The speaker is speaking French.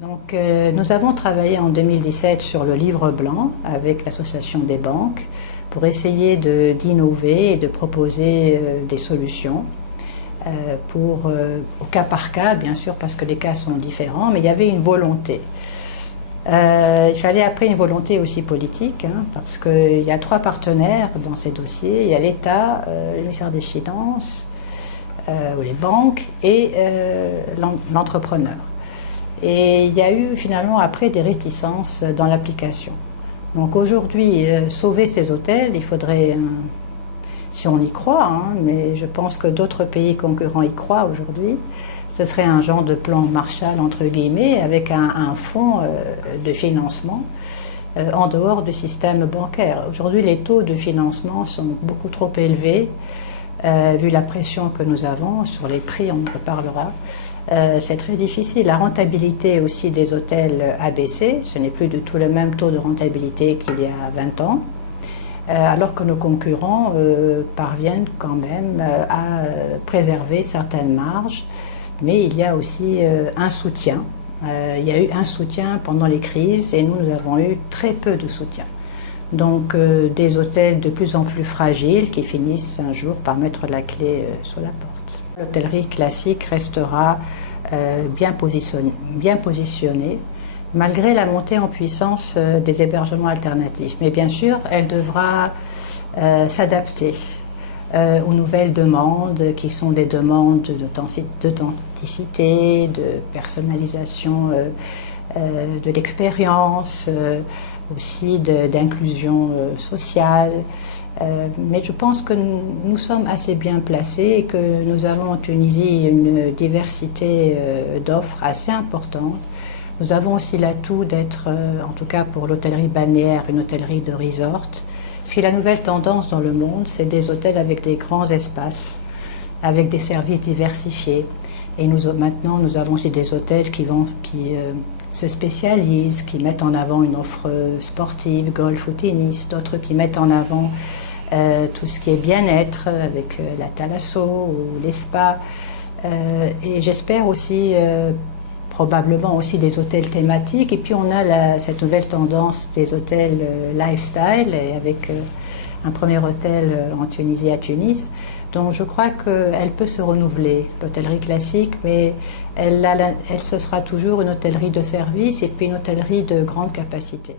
Donc, nous avons travaillé en 2017 sur le livre blanc avec l'Association des banques pour essayer d'innover et de proposer des solutions au cas par cas, bien sûr, parce que les cas sont différents, mais il y avait une volonté. Il fallait après une volonté aussi politique, parce qu'il y a 3 partenaires dans ces dossiers. Il y a l'État, le ministère des Finances, ou les banques et l'entrepreneur. Et il y a eu finalement après des réticences dans l'application. Donc aujourd'hui, sauver ces hôtels, il faudrait, si on y croit, mais je pense que d'autres pays concurrents y croient aujourd'hui, ce serait un genre de plan Marshall entre guillemets avec un fonds de financement en dehors du système bancaire. Aujourd'hui, les taux de financement sont beaucoup trop élevés vu la pression que nous avons sur les prix, on en reparlera. C'est très difficile. La rentabilité aussi des hôtels a baissé. Ce n'est plus du tout le même taux de rentabilité qu'il y a 20 ans. Alors que nos concurrents parviennent quand même à préserver certaines marges. Mais il y a aussi un soutien. Il y a eu un soutien pendant les crises et nous avons eu très peu de soutien. Donc des hôtels de plus en plus fragiles qui finissent un jour par mettre la clé sous la porte. L'hôtellerie classique restera bien positionnée malgré la montée en puissance des hébergements alternatifs. Mais bien sûr, elle devra s'adapter aux nouvelles demandes qui sont des demandes d'authenticité, de personnalisation de l'expérience, aussi d'inclusion sociale. Mais je pense que nous sommes assez bien placés et que nous avons en Tunisie une diversité d'offres assez importante. Nous avons aussi l'atout d'être, en tout cas pour l'hôtellerie balnéaire, une hôtellerie de resort. Ce qui est la nouvelle tendance dans le monde, c'est des hôtels avec des grands espaces, avec des services diversifiés. Et maintenant, nous avons aussi des hôtels qui se spécialisent, qui mettent en avant une offre sportive, golf ou tennis, d'autres qui mettent en avant tout ce qui est bien-être avec la thalasso ou les spas. Et j'espère aussi, probablement aussi des hôtels thématiques. Et puis on a cette nouvelle tendance des hôtels lifestyle, et avec un premier hôtel en Tunisie à Tunis. Donc je crois qu'elle peut se renouveler, l'hôtellerie classique, mais ce sera toujours une hôtellerie de service et puis une hôtellerie de grande capacité.